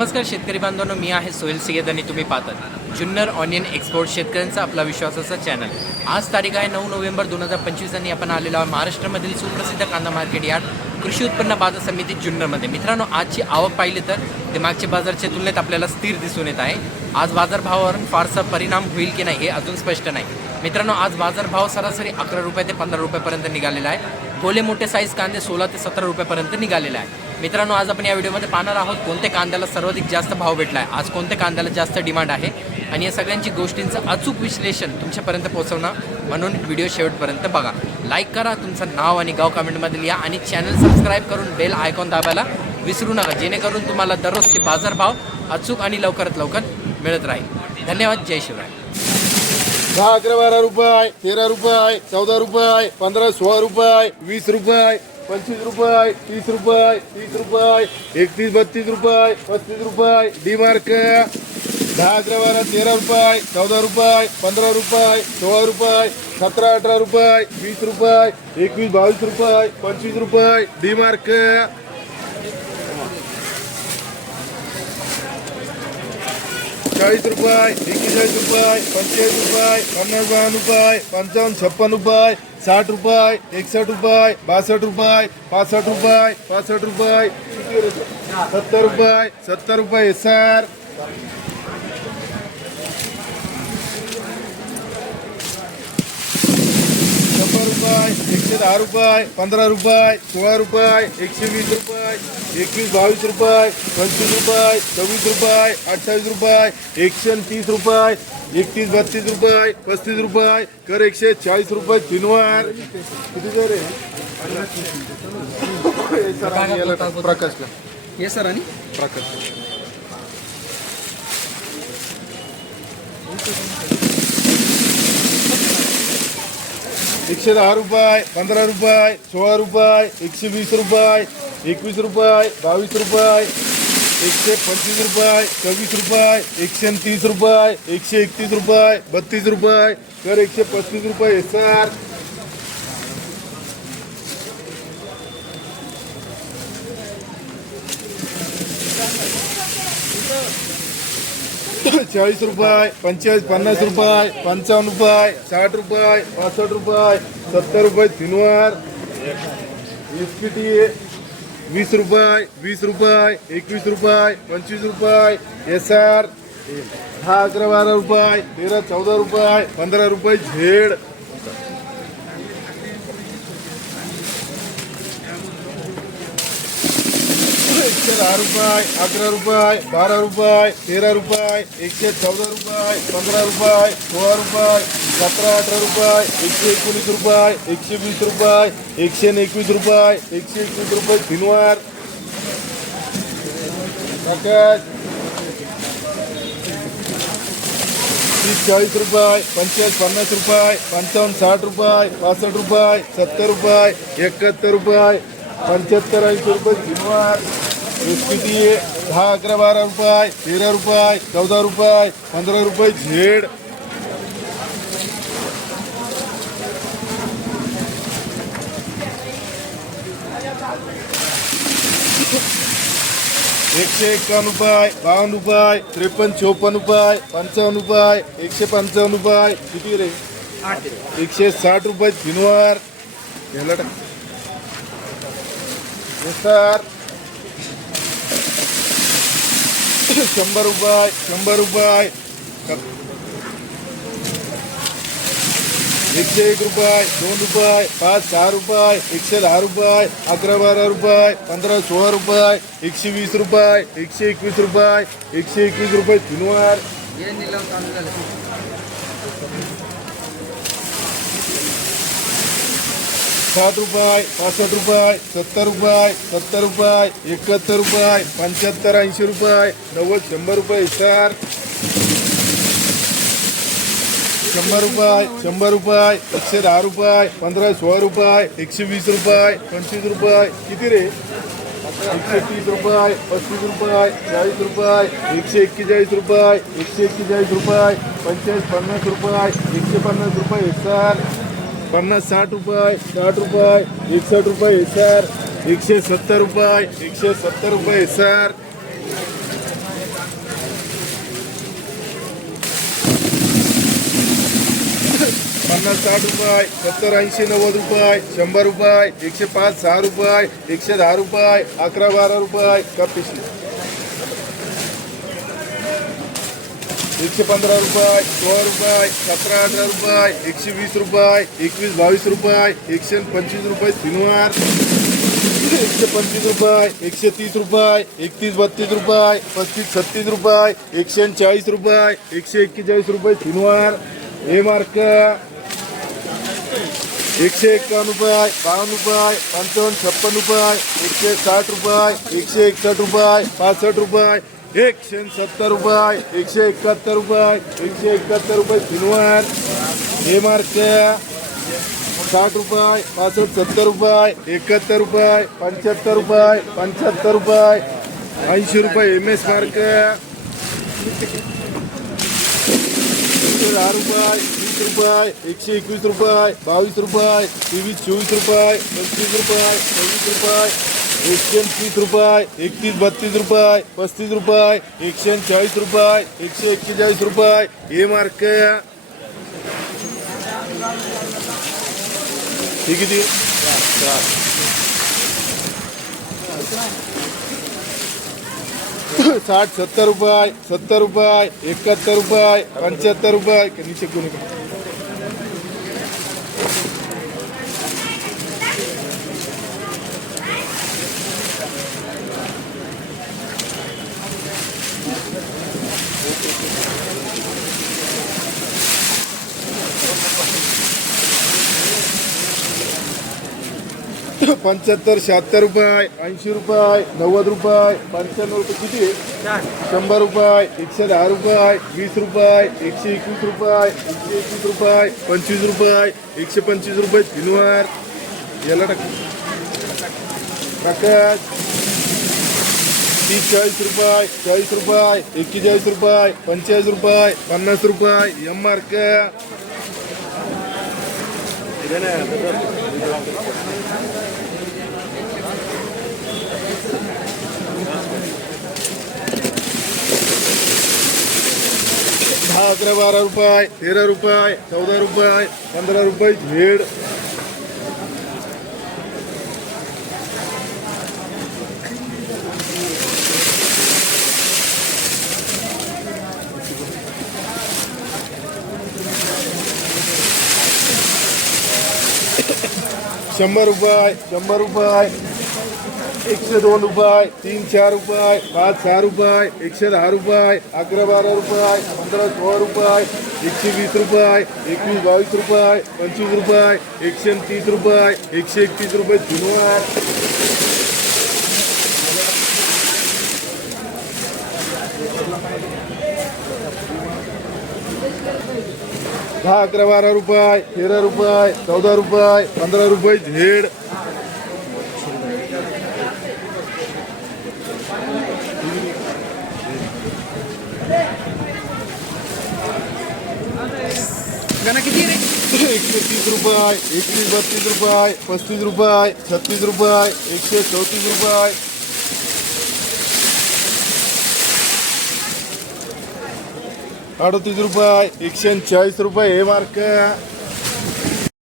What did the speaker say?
नमस्कार शेतकरी बांधवांनो मी आहे सोहेल सिगेद आणि तुम्ही पाहतात जुन्नर ऑनियन एक्सपोर्ट शेतकऱ्यांचा आपला विश्वासाचा चॅनल आज तारीख आहे नऊ नोव्हेंबर दोन हजार पंचवीस आणि आपण आलेलो आहोत महाराष्ट्रामधील सुप्रसिद्ध कांदा मार्केट यार्ड कृषी उत्पन्न बाजार समिती जुन्नरमध्ये. मित्रांनो आजची आवक पाहिली तर ते मागच्या बाजारच्या तुलनेत आपल्याला स्थिर दिसून येत आहे. आज बाजारभावावर फारसा परिणाम होईल की नाही हे अजून स्पष्ट नाही. मित्रांनो आज बाजारभाव सरासरी अकरा रुपये ते पंधरा रुपयापर्यंत निघालेला आहे. गोले मोठे साईज कांदे सोळा ते सतरा रुपयापर्यंत निघालेला आहे. मित्रांनो आज आपण या व्हिडिओमध्ये पाहणार आहोत कोणत्या कांद्याला सर्वाधिक जास्त भाव भेटला आहे आज कोणत्या कांद्याला जास्त डिमांड आहे? आणि या सगळ्यांची गोष्टींचं अचूक विश्लेषण तुमच्यापर्यंत पोहोचवणं म्हणून व्हिडिओ शेवटपर्यंत बघा. लाईक करा तुमचं नाव आणि गाव कमेंटमध्ये लिहा आणि चॅनल सबस्क्राईब करून बेल आयकॉन दाबायला विसरू नका जेणेकरून तुम्हाला दररोजचे बाजारभाव अचूक आणि लवकरात लवकर मिळत राहील. धन्यवाद जय शिवराय. दहा अकरा बारा रुपये तेरा रुपये चौदा रुपये पंधरा सोळा रुपये वीस रुपये पंचवीस रुपये, तीस रुपये तीस रुपये, एकतीस, बत्तीस रुपये, पस्तीस रुपये, डी मार्क, दहा, अकरा, बारा, तेरा रुपये, चौदा रुपये, पंधरा रुपये, सोळा रुपये, सतरा, अठरा रुपये, वीस रुपये, एकवीस, बावीस रुपये, पंचवीस रुपये, डी मार्क. चाळीस रुपये, एकेचाळीस रुपये, पंचेचाळीस रुपये, पन्नास बावन्न रुपये, पंचावन्न, छप्पन रुपये साठ रुपये एकसठ रुपये बासष्ट रुपये पासष्ट रुपये पासष्ट रुपये सत्तर रुपये सत्तर रुपये सर. शंभर रुपये एकशे दहा रुपये पंधरा रुपये सोळा रुपये एकशे वीस रुपये एकवीस बावीस रुपये पंचवीस रुपये सव्वीस रुपये अठ्ठावीस रुपये एकशे तीस रुपये एकतीस बत्तीस रुपये पस्तीस रुपये कर एकशे चाळीस रुपये किती? हे टाक, प्रकाश ये सर आणि? प्रकाश. एकशे दहा रुपये पंधरा रुपये सोळा रुपये एकशे वीस रुपये एकवीस रुपये बावीस रुपये एकशे पंचवीस रुपये सव्वीस रुपये एकशे तीस रुपये एकशे एकतीस रुपये बत्तीस रुपये तर एकशे पस्तीस रुपये एस आर चाळीस रुपये पंचेचाळीस पन्नास रुपये पंचावन्न रुपये साठ रुपये पासष्ट रुपये सत्तर रुपये तीनवार एस वीस रुपये वीस रुपये एकवीस रुपये पंचवीस रुपये एस आर दहा अकरा बारा रुपये तेरा चौदा रुपये पंधरा रुपये झेड एकशे दहा रुपये अकरा रुपये बारा रुपये तेरा रुपये एकशे चौदा रुपये पंधरा रुपये सोळा रुपये सतरा अठरा रुपये एकशे एकोणीस रुपये एकशे वीस रुपये एकशे एकवीस रुपये एकशे एकवीस रुपये तीनवार. तीस चाळीस रुपये पंचेचाळीस पन्नास रुपये पंचावन्न साठ रुपये पासष्ट रुपये सत्तर रुपये एकाहत्तर रुपये पंच्याहत्तर ऐंशी रुपये तीनवार. किती दहा अकरा बारा रुपये तेरा रुपये चौदा रुपये पंधरा रुपये झेड. एकशे एकावन्न रुपये बावन्न रुपये त्रेपन्न चोपन्न रुपये पंचावन्न रुपये एकशे पंचावन्न रुपये. किती रे? एकशे साठ रुपये तीनवार घ्यायला टाक हे सर शंभर रुपये शंभर रुपये. एकशे एक रुपये दोन रुपये पाच सहा रुपये एकशे दहा रुपये अकरा बारा रुपये पंधरा सोळा रुपये एकशे वीस रुपये एकशे एकवीस रुपये एकशे एकवीस साठ रुपये, पासष्ट रुपये, सत्तर रुपये सत्तर रुपये, एकाहत्तर रुपये, पंच्याहत्तर, ऐंशी रुपये, नव्वद, शंभर रुपये सर शंभर रुपये शंभर रुपये, एकशे दहा रुपये, पंधरा, सोळा रुपये, एकशे वीस रुपये, पंचवीस रुपये. किती रे? एकशे तीस रुपये, पस्तीस रुपये, चाळीस रुपये, एकशे एक्केचाळीस रुपये, एकशे एक्केचाळीस रुपये, पंचेचाळीस, पन्नास रुपये, एकशे पन्नास रुपये सर પન્नास साठ रुपये साठ रुपये एकसठ रुपये सर एकशे सत्तर रुपये एकशे सत्तर रुपये सर पन्नास साठ रुपये सत्तर ऐंशी नव्वद रुपये शंभर रुपये एकशे पाच सहा रुपये एकशे दहा रुपये अकरा बारा रुपये का पिशवी एकशे पंधरा रुपये सोळा रुपये सतरा अठरा रुपये एकशे वीस रुपये एकवीस बावीस रुपये एकशे पंचवीस रुपये शनिवार एकशे पंचवीस रुपये एकशे तीस रुपये एकतीस बत्तीस रुपये पस्तीस छत्तीस रुपये एकशे चाळीस रुपये एकशे एक्केचाळीस रुपये शनिवार हे मार्क एकशे एक्कावन्न रुपये बावन्न रुपये पंचावन्न छप्पन रुपये एकशे साठ रुपये एकशे एकसष्ट रुपये पासष्ट रुपये एकशे सत्तर रुपये एकशे एकाहत्तर रुपये एकशे एकाहत्तर रुपये सिल्वर हे के साठ रुपये पासष्ट सत्तर रुपये एकाहत्तर रुपये पंच्याहत्तर रुपये पंच्याहत्तर रुपये. ऐंशी रुपये एम एस मार्क एकशे दहा रुपये वीस रुपये एकशे एकवीस रुपये बावीस रुपये तेवीस चोवीस रुपये पंचवीस रुपये चोवीस रुपये. एकशे तीस रुपये एकतीस बत्तीस रुपये पस्तीस रुपये एकशे चाळीस रुपये एकशे एक्केचाळीस रुपये. हे मार्क हे किती? साठ सत्तर रुपये सत्तर रुपये एकाहत्तर रुपये पंच्याहत्तर रुपये. नीचे कोणी? पंच्याहत्तर शहात्तर रुपये ऐंशी रुपये नव्वद रुपये पंच्याण्णव रुपये किती? आहे? शंभर रुपये एकशे दहा रुपये वीस रुपये एकशे एकवीस रुपये एकशे एकवीस रुपये पंचवीस रुपये एकशे पंचवीस रुपये सिल्वर. याला टाक. प्रकाश. तीस चाळीस रुपये चाळीस रुपये एक्केचाळीस रुपये पंचेचाळीस रुपये पन्नास रुपये एम मार्क दहा अकरा बारा रुपये तेरा रुपये चौदा रुपये पंधरा रुपये झेड. शंभर रुपये शंभर रुपये. एकशे दोन रुपये तीन चार रुपये पाच सहा रुपये एकशे दहा रुपये अकरा बारा रुपये पंधरा सोळा रुपये एकशे वीस रुपये एकवीस बावीस रुपये पंचवीस रुपये एकशे तीस रुपये एकशे एकतीस रुपये धुनवार दहा अकरा बारा रुपये तेरा रुपये चौदा रुपये पंधरा रुपये झेड गाणं किती रे? एकशे तीस रुपये एकशे बत्तीस रुपये पस्तीस रुपये छत्तीस रुपये एकशे चौतीस रुपये. अडतीस रुपये एकशे चाळीस रुपये हे मार्क.